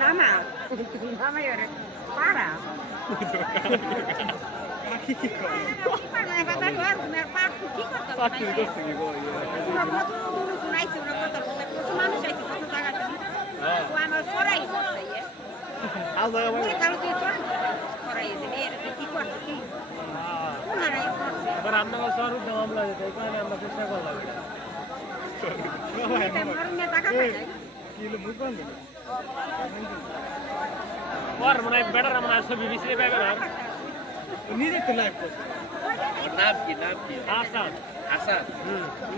না না মামাই ওরে পাড়া নিজে তো লাইভ করছে নাম কি হাসান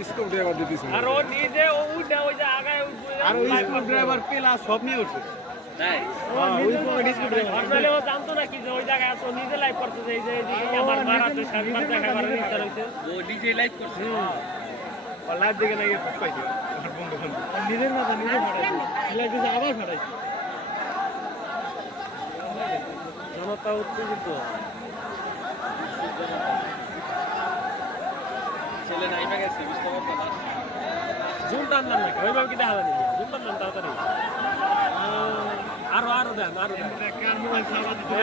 স্কুল ড্রাইভার দিতেছে আর ও নিজে ও উঠে ওই যে আগায় আর ওই স্কুল ড্রাইভার পেলা সব নিয়ে উঠছে তাই ওই স্কুল ড্রাইভার আসলে ও জানতো না কি যে ওই জায়গায় তো নিজে লাইভ করতে যে এই যে এদিকে আমার ভাড়াতে সাতবার দেখাবার ইচ্ছা রয়েছে ও নিজে লাইভ করছে লাইভ দেখে নাকি পাইছে আমার বন্ধু নিজের না নিজে ফাটাইছে লাইভ দিছে আবার ফাটাইছে জনতা উত্তেজিত ছেলে নাইমা গেছে বুঝতে পারতো না জুম টানলাম নাকি ওইভাবে কি দেখা যায়নি জুম টানলাম তাড়াতাড়ি আরো দেন কার মোবাইল চালা দিতে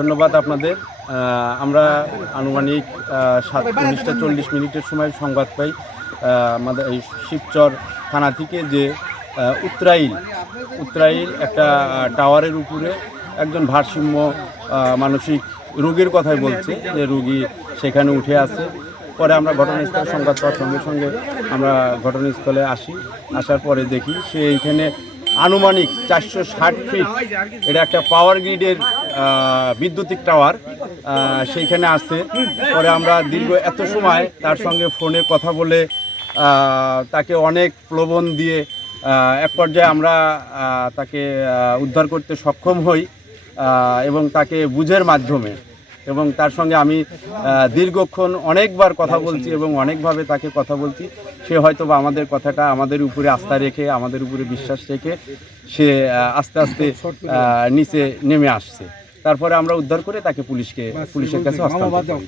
ধন্যবাদ আপনাদের। আমরা আনুমানিক 7:40 সময় সংবাদ পাই আমাদের এই শিবচর থানা থেকে যে উত্তরাইল একটা টাওয়ারের উপরে একজন ভারসাম্য মানসিক রোগীর কথাই বলছে যে রোগী সেখানে উঠে আছে। পরে আমরা ঘটনাস্থলে সংবাদ পাওয়ার সঙ্গে সঙ্গে আমরা ঘটনাস্থলে আসার পরে দেখি সে এইখানে আনুমানিক 460 ফিট এটা একটা পাওয়ার গ্রিডের বিদ্যুতিক টাওয়ার সেইখানে আসছে। পরে আমরা দীর্ঘ এত সময় তার সঙ্গে ফোনে কথা বলে তাকে অনেক প্রলোভন দিয়ে এক পর্যায়ে আমরা তাকে উদ্ধার করতে সক্ষম হই এবং তাকে বুঝের মাধ্যমে এবং তার সঙ্গে আমি দীর্ঘক্ষণ অনেকবার কথা বলছি এবং অনেকভাবে তাকে কথা বলছি। সে হয়তো বা আমাদের কথাটা আমাদের উপরে আস্থা রেখে আমাদের উপরে বিশ্বাস রেখে সে আস্তে আস্তে নিচে নেমে আসছে। তারপরে আমরা উদ্ধার করে তাকে পুলিশের কাছে হস্তান্তর করি।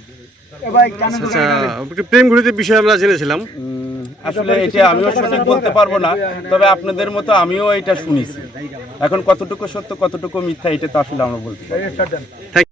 প্রেম ঘুরিতে বিষয় আমরা জেনেছিলাম, আসলে এটা আমিও সঠিক বলতে পারবো না, তবে আপনাদের মতো আমিও এটা শুনেছি। এখন কতটুকু সত্য কতটুকু মিথ্যা এটা তো আসলে আমরা বলতে পারি।